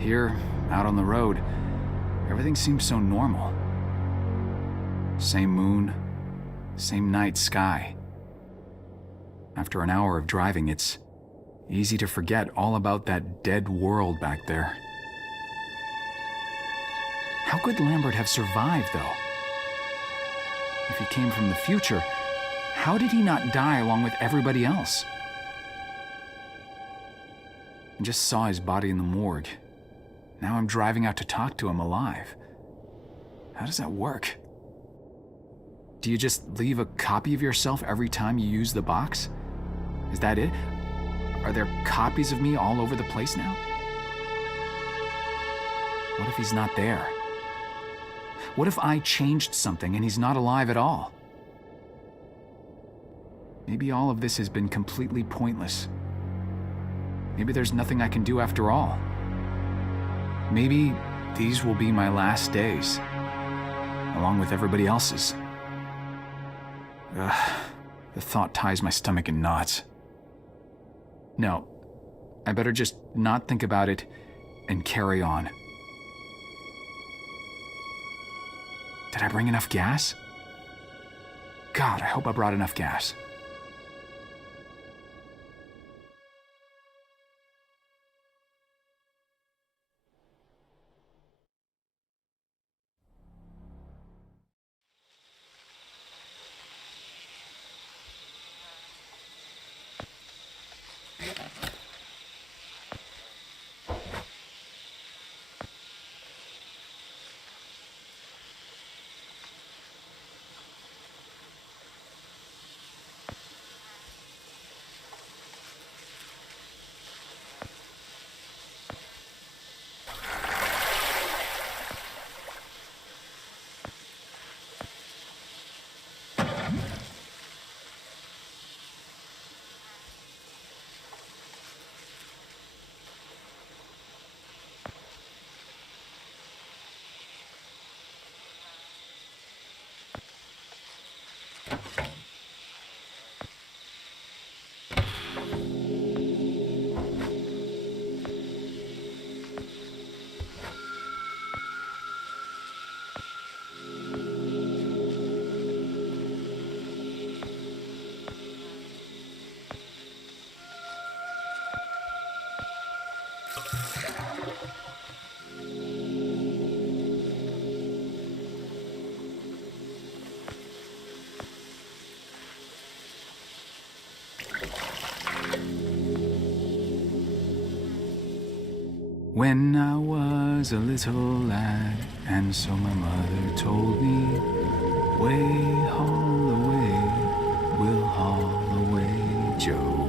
Here, out on the road, everything seems so normal. Same moon, same night sky. After an hour of driving, it's easy to forget all about that dead world back there. How could Lambert have survived, though? If he came from the future, how did he not die along with everybody else? I just saw his body in the morgue. Now I'm driving out to talk to him alive. How does that work? Do you just leave a copy of yourself every time you use the box? Is that it? Are there copies of me all over the place now? What if he's not there? What if I changed something and he's not alive at all? Maybe all of this has been completely pointless. Maybe there's nothing I can do after all. Maybe these will be my last days, along with everybody else's. Ugh, the thought ties my stomach in knots. No, I better just not think about it and carry on. Did I bring enough gas? God, I hope I brought enough gas. When I was a little lad, and so my mother told me, way haul away, we'll haul away, Joe.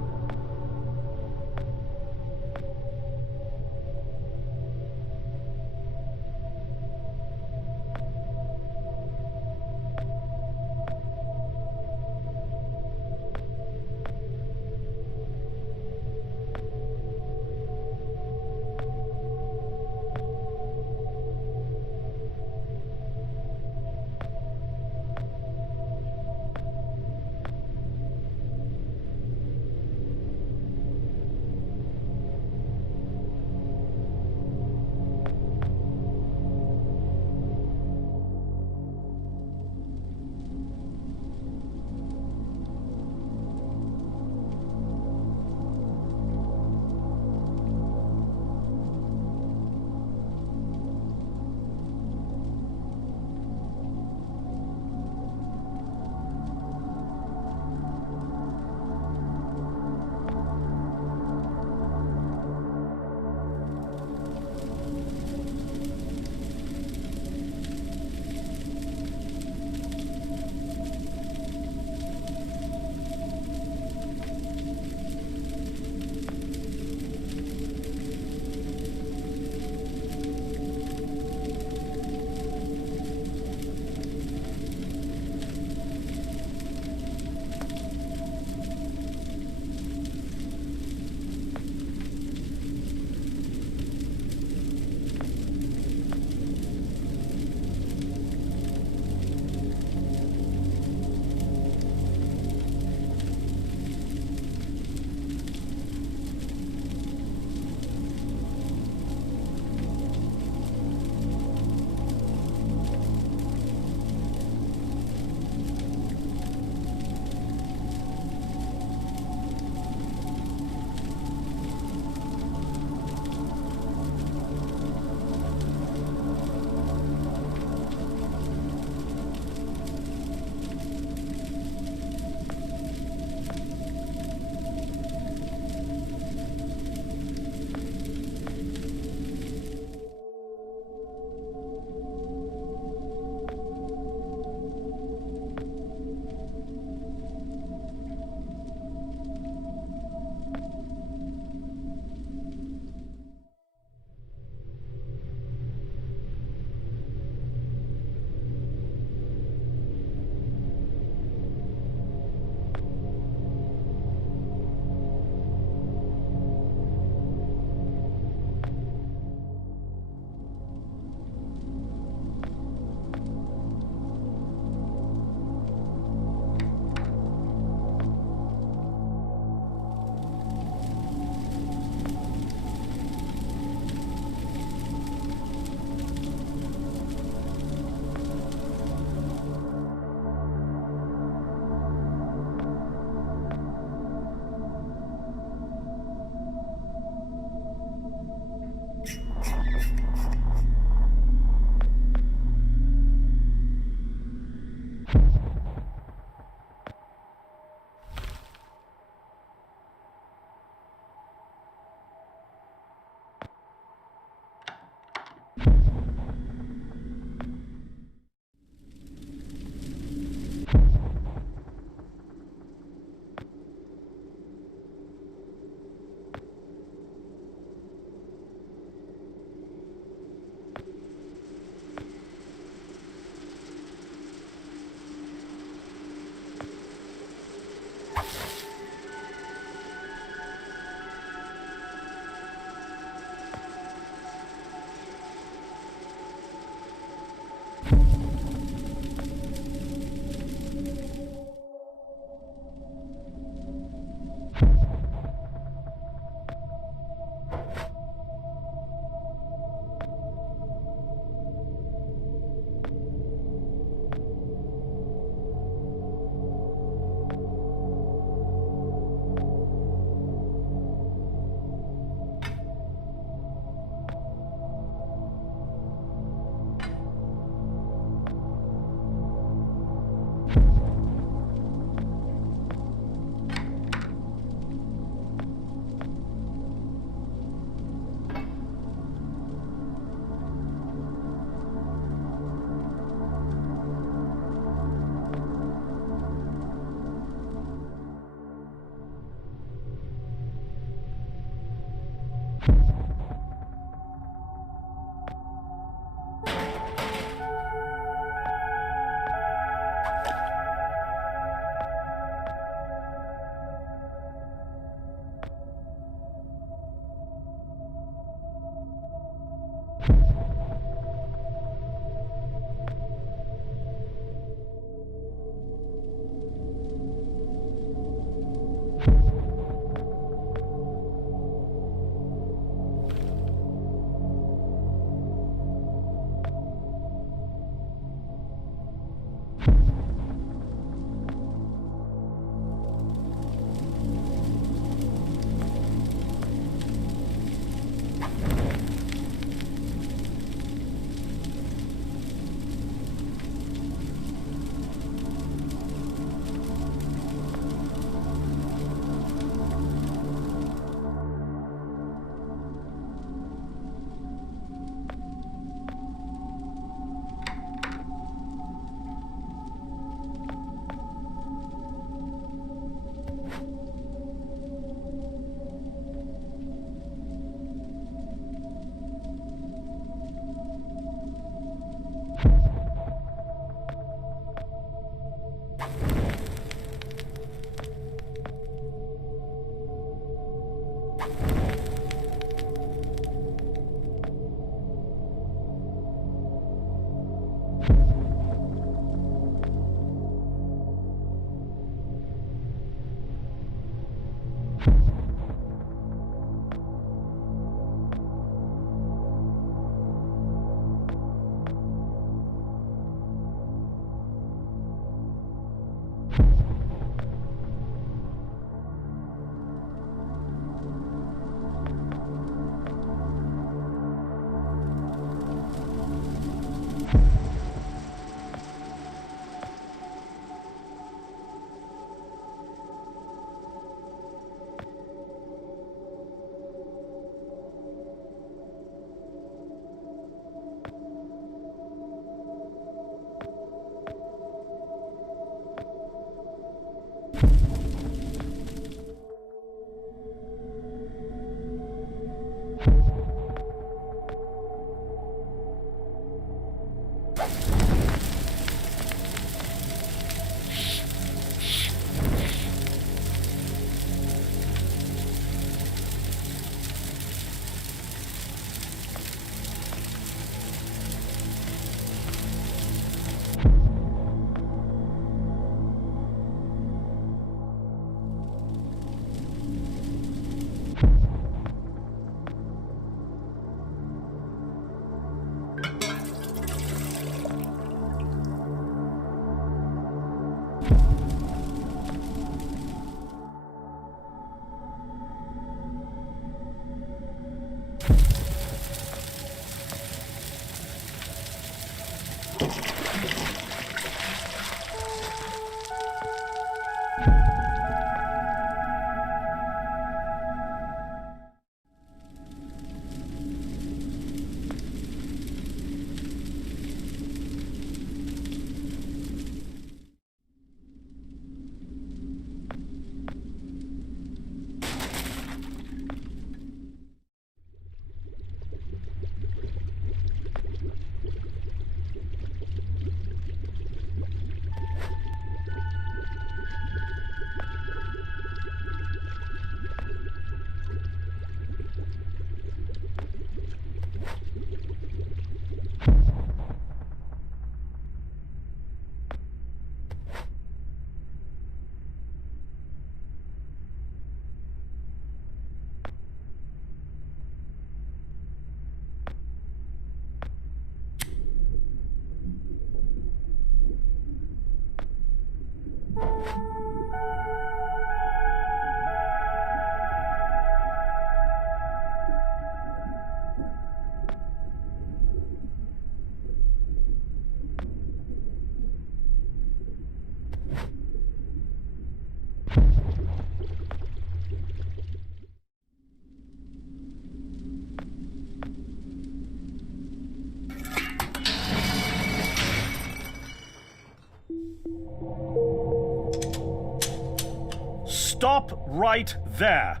Stop right there!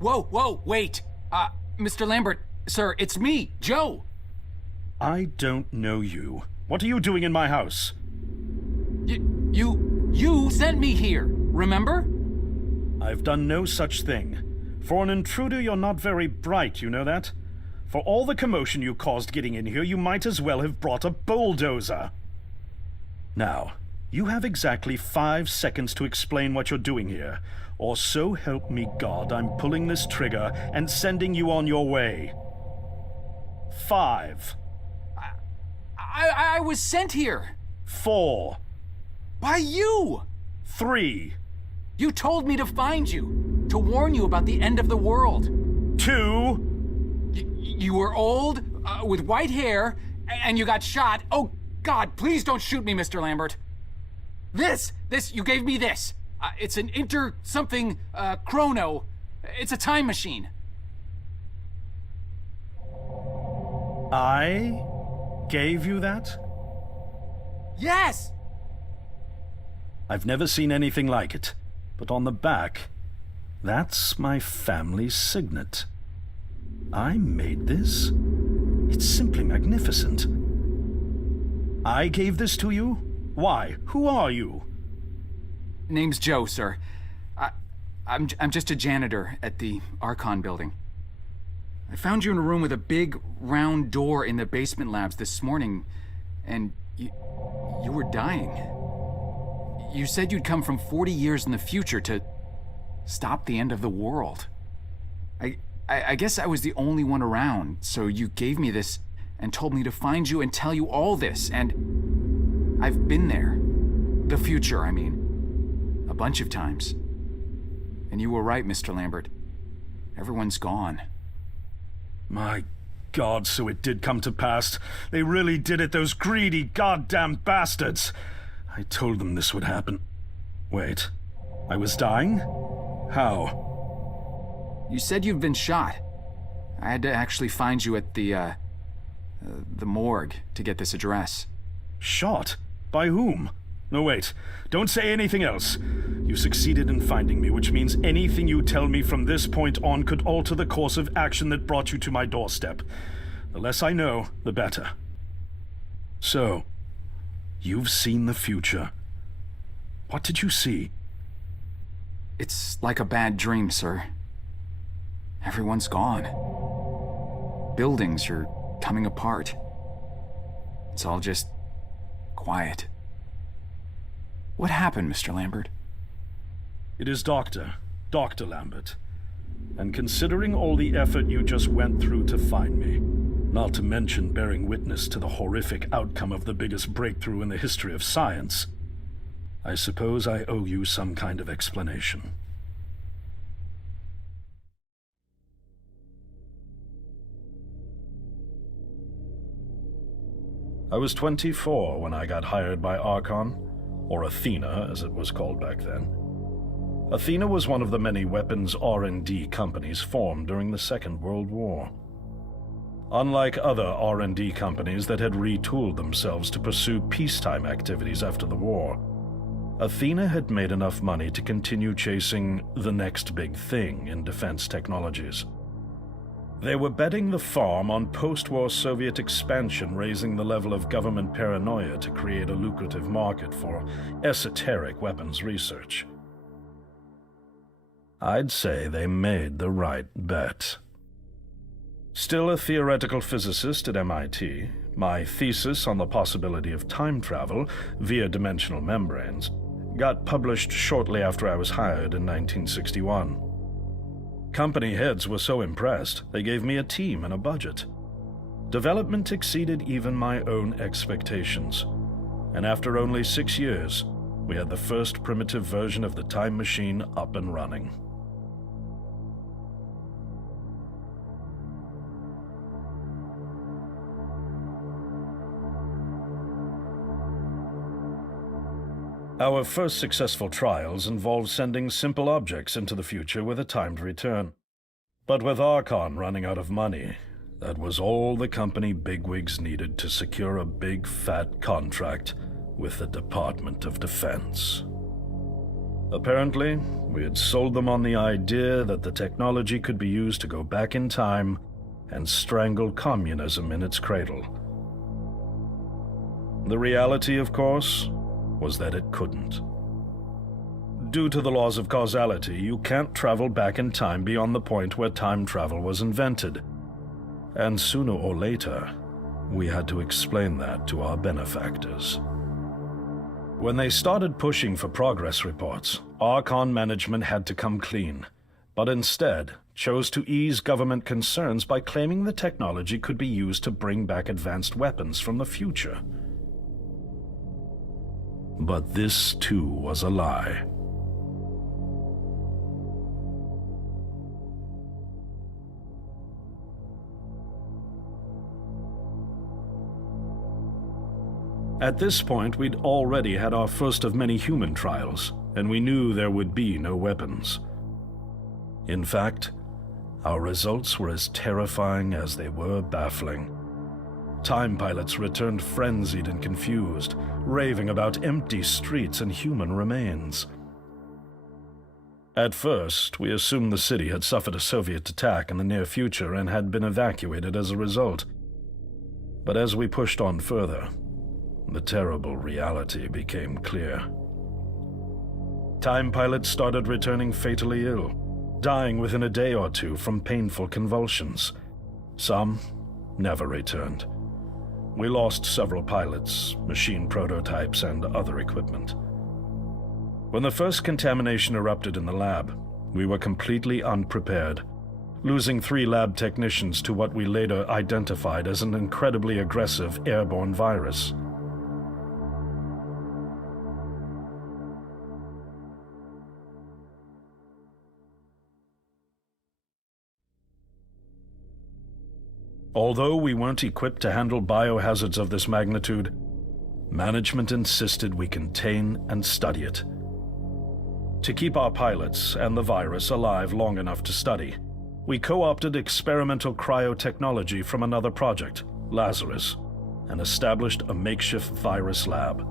Whoa, wait! Mr. Lambert, sir, it's me, Joe! I don't know you. What are you doing in my house? You sent me here, remember? I've done no such thing. For an intruder, you're not very bright, you know that? For all the commotion you caused getting in here, you might as well have brought a bulldozer. Now, you have exactly 5 seconds to explain what you're doing here, or so help me God, I'm pulling this trigger and sending you on your way. 5. I was sent here. 4. By you! 3. You told me to find you, to warn you about the end of the world. 2. You were old, with white hair, and you got shot. Oh, God, please don't shoot me, Mr. Lambert. This, you gave me this. It's an chrono. It's a time machine. I gave you that? Yes! I've never seen anything like it, but on the back, that's my family's signet. I made this? It's simply magnificent. I gave this to you? Why? Who are you? Name's Joe, sir. I'm just a janitor at the Archon building. I found you in a room with a big, round door in the basement labs this morning, and you were dying. You said you'd come from 40 years in the future to stop the end of the world. I guess I was the only one around, so you gave me this and told me to find you and tell you all this, and I've been there. The future, I mean. A bunch of times. And you were right, Mr. Lambert. Everyone's gone. My God, so it did come to pass. They really did it, those greedy goddamn bastards. I told them this would happen. Wait, I was dying? How? You said you'd been shot. I had to actually find you at the morgue to get this address. Shot? By whom? No, wait. Don't say anything else. You succeeded in finding me, which means anything you tell me from this point on could alter the course of action that brought you to my doorstep. The less I know, the better. So, you've seen the future. What did you see? It's like a bad dream, sir. Everyone's gone. Buildings are coming apart. It's all just quiet. What happened, Mr. Lambert? It is Dr. Lambert. And considering all the effort you just went through to find me, not to mention bearing witness to the horrific outcome of the biggest breakthrough in the history of science, I suppose I owe you some kind of explanation. I was 24 when I got hired by Archon, or Athena as it was called back then. Athena was one of the many weapons R&D companies formed during the Second World War. Unlike other R&D companies that had retooled themselves to pursue peacetime activities after the war, Athena had made enough money to continue chasing the next big thing in defense technologies. They were betting the farm on post-war Soviet expansion, raising the level of government paranoia to create a lucrative market for esoteric weapons research. I'd say they made the right bet. Still a theoretical physicist at MIT, my thesis on the possibility of time travel via dimensional membranes got published shortly after I was hired in 1961. Company heads were so impressed, they gave me a team and a budget. Development exceeded even my own expectations, and after only 6 years, we had the first primitive version of the time machine up and running. Our first successful trials involved sending simple objects into the future with a timed return. But with Archon running out of money, that was all the company bigwigs needed to secure a big fat contract with the Department of Defense. Apparently, we had sold them on the idea that the technology could be used to go back in time and strangle communism in its cradle. The reality, of course, was that it couldn't. Due to the laws of causality, you can't travel back in time beyond the point where time travel was invented. And sooner or later, we had to explain that to our benefactors. When they started pushing for progress reports, Archon management had to come clean, but instead chose to ease government concerns by claiming the technology could be used to bring back advanced weapons from the future. But this, too, was a lie. At this point, we'd already had our first of many human trials, and we knew there would be no weapons. In fact, our results were as terrifying as they were baffling. Time pilots returned frenzied and confused, raving about empty streets and human remains. At first, we assumed the city had suffered a Soviet attack in the near future and had been evacuated as a result. But as we pushed on further, the terrible reality became clear. Time pilots started returning fatally ill, dying within a day or two from painful convulsions. Some never returned. We lost several pilots, machine prototypes, and other equipment. When the first contamination erupted in the lab, we were completely unprepared, losing 3 lab technicians to what we later identified as an incredibly aggressive airborne virus. Although we weren't equipped to handle biohazards of this magnitude, management insisted we contain and study it. To keep our pilots and the virus alive long enough to study, we co-opted experimental cryotechnology from another project, Lazarus, and established a makeshift virus lab.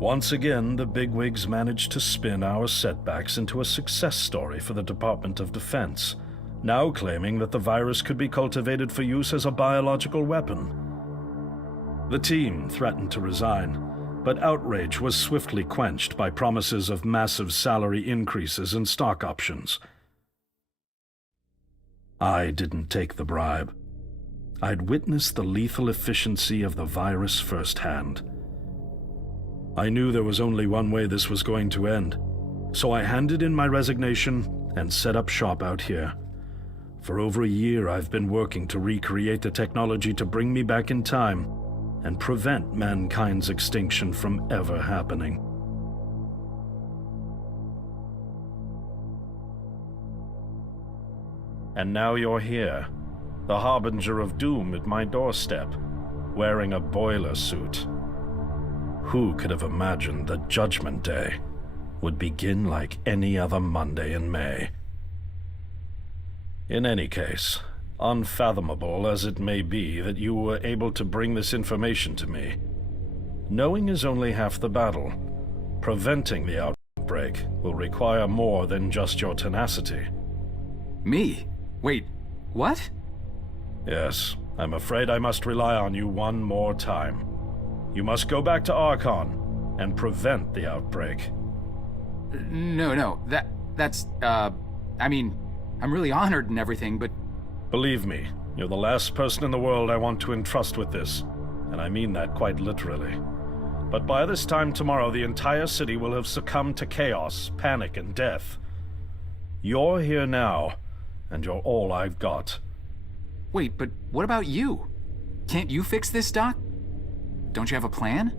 Once again, the bigwigs managed to spin our setbacks into a success story for the Department of Defense, now claiming that the virus could be cultivated for use as a biological weapon. The team threatened to resign, but outrage was swiftly quenched by promises of massive salary increases and stock options. I didn't take the bribe. I'd witnessed the lethal efficiency of the virus firsthand. I knew there was only one way this was going to end, so I handed in my resignation and set up shop out here. For over a year, I've been working to recreate the technology to bring me back in time and prevent mankind's extinction from ever happening. And now you're here, the harbinger of doom at my doorstep, wearing a boiler suit. Who could have imagined that Judgment Day would begin like any other Monday in May? In any case, unfathomable as it may be that you were able to bring this information to me, knowing is only half the battle. Preventing the outbreak will require more than just your tenacity. Me? Wait, what? Yes, I'm afraid I must rely on you one more time. You must go back to Archon and prevent the outbreak. No, that's, I mean, I'm really honored and everything, but... Believe me, you're the last person in the world I want to entrust with this, and I mean that quite literally. But by this time tomorrow, the entire city will have succumbed to chaos, panic, and death. You're here now, and you're all I've got. Wait, but what about you? Can't you fix this, Doc? Don't you have a plan?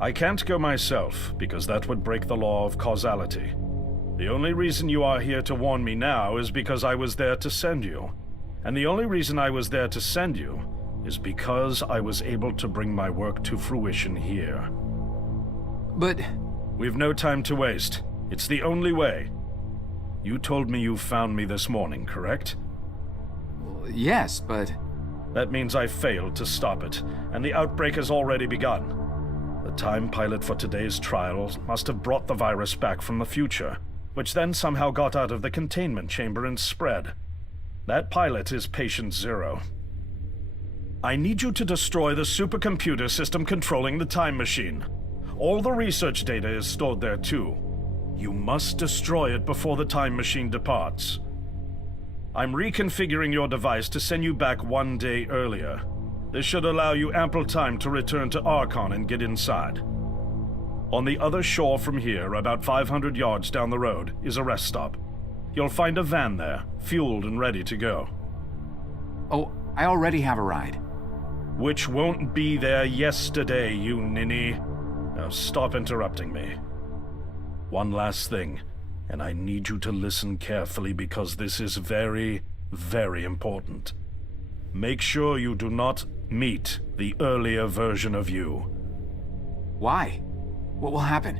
I can't go myself, because that would break the law of causality. The only reason you are here to warn me now is because I was there to send you. And the only reason I was there to send you is because I was able to bring my work to fruition here. But... We've no time to waste. It's the only way. You told me you found me this morning, correct? Yes, but... That means I failed to stop it, and the outbreak has already begun. The time pilot for today's trial must have brought the virus back from the future, which then somehow got out of the containment chamber and spread. That pilot is Patient Zero. I need you to destroy the supercomputer system controlling the time machine. All the research data is stored there too. You must destroy it before the time machine departs. I'm reconfiguring your device to send you back 1 day earlier. This should allow you ample time to return to Archon and get inside. On the other shore from here, about 500 yards down the road, is a rest stop. You'll find a van there, fueled and ready to go. Oh, I already have a ride. Which won't be there yesterday, you ninny. Now stop interrupting me. One last thing, and I need you to listen carefully because this is very, very important. Make sure you do not meet the earlier version of you. Why? What will happen?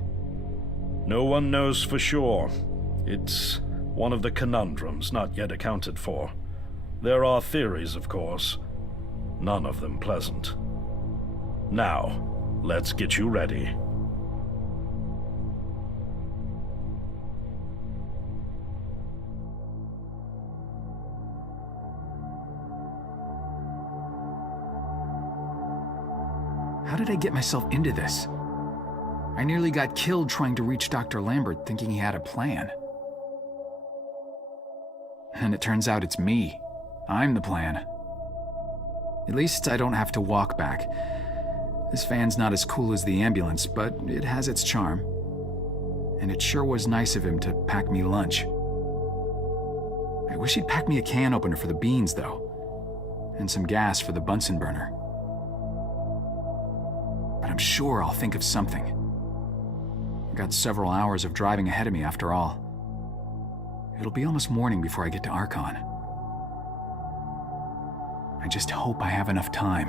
No one knows for sure. It's one of the conundrums not yet accounted for. There are theories, of course. None of them pleasant. Now, let's get you ready. How did I get myself into this? I nearly got killed trying to reach Dr. Lambert thinking he had a plan. And it turns out it's me. I'm the plan. At least I don't have to walk back. This van's not as cool as the ambulance, but it has its charm. And it sure was nice of him to pack me lunch. I wish he'd pack me a can opener for the beans, though. And some gas for the Bunsen burner. But I'm sure I'll think of something. I've got several hours of driving ahead of me after all. It'll be almost morning before I get to Archon. I just hope I have enough time.